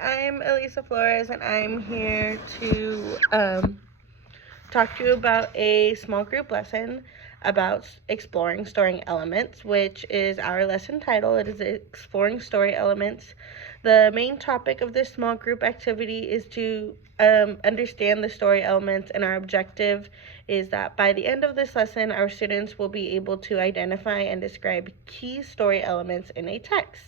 I'm Elisa Flores, and I'm here to talk to you about a small group lesson about exploring story elements, which is our lesson title. It is Exploring Story Elements. The main topic of this small group activity is to understand the story elements, and our objective is that by the end of this lesson, our students will be able to identify and describe key story elements in a text.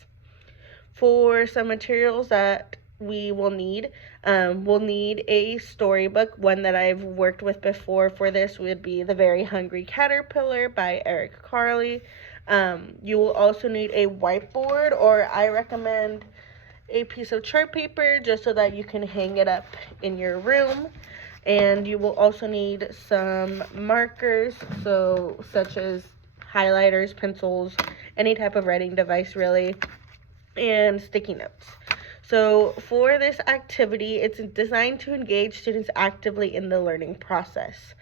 For some materials that we will need, we'll need a storybook. One that I've worked with before for this would be The Very Hungry Caterpillar by Eric Carle. You will also need a whiteboard, or I recommend a piece of chart paper just so that you can hang it up in your room. And you will also need some markers, such as highlighters, pencils, any type of writing device really, and sticky notes. So for this activity, it's designed to engage students actively in the learning process.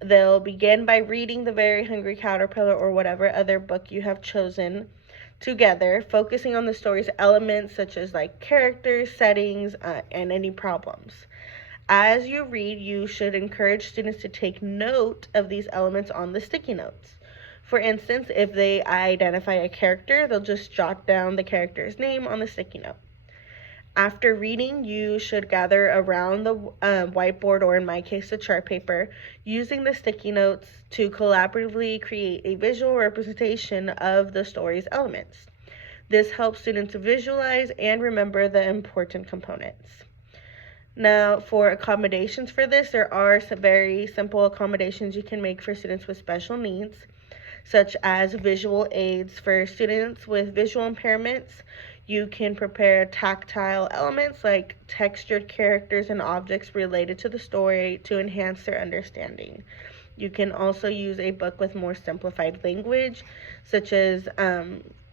They'll begin by reading The Very Hungry Caterpillar or whatever other book you have chosen together, focusing on the story's elements such as like characters, settings, and any problems. As you read, you should encourage students to take note of these elements on the sticky notes. For instance, if they identify a character, they'll just jot down the character's name on the sticky note. After reading, you should gather around the whiteboard, or in my case, the chart paper, using the sticky notes to collaboratively create a visual representation of the story's elements. This helps students visualize and remember the important components. Now, for accommodations for this, there are some very simple accommodations you can make for students with special needs, such as visual aids. For students with visual impairments, you can prepare tactile elements like textured characters and objects related to the story to enhance their understanding. You can also use a book with more simplified language, such as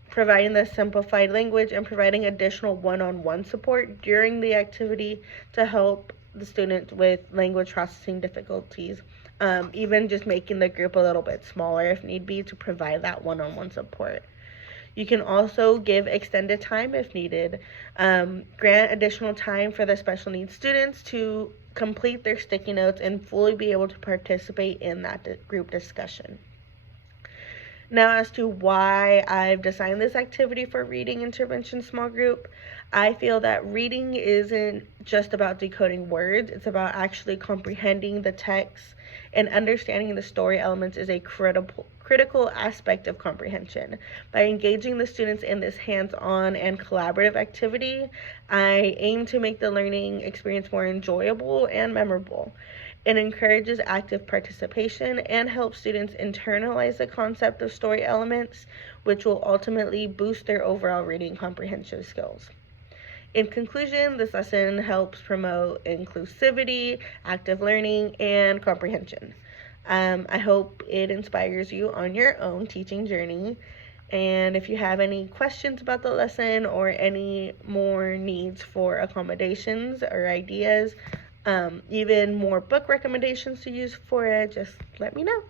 providing the simplified language and providing additional one-on-one support during the activity to help the student with language processing difficulties. Even just making the group a little bit smaller if need be to provide that one-on-one support. You can also give extended time if needed. Grant additional time for the special needs students to complete their sticky notes and fully be able to participate in that group discussion. Now, as to why I've designed this activity for reading intervention small group, I feel that reading isn't just about decoding words, it's about actually comprehending the text, and understanding the story elements is a critical aspect of comprehension. By engaging the students in this hands-on and collaborative activity, I aim to make the learning experience more enjoyable and memorable. It encourages active participation and helps students internalize the concept of story elements, which will ultimately boost their overall reading comprehension skills. In conclusion, this lesson helps promote inclusivity, active learning, and comprehension. I hope it inspires you on your own teaching journey. And if you have any questions about the lesson or any more needs for accommodations or ideas, even more book recommendations to use for it, just let me know.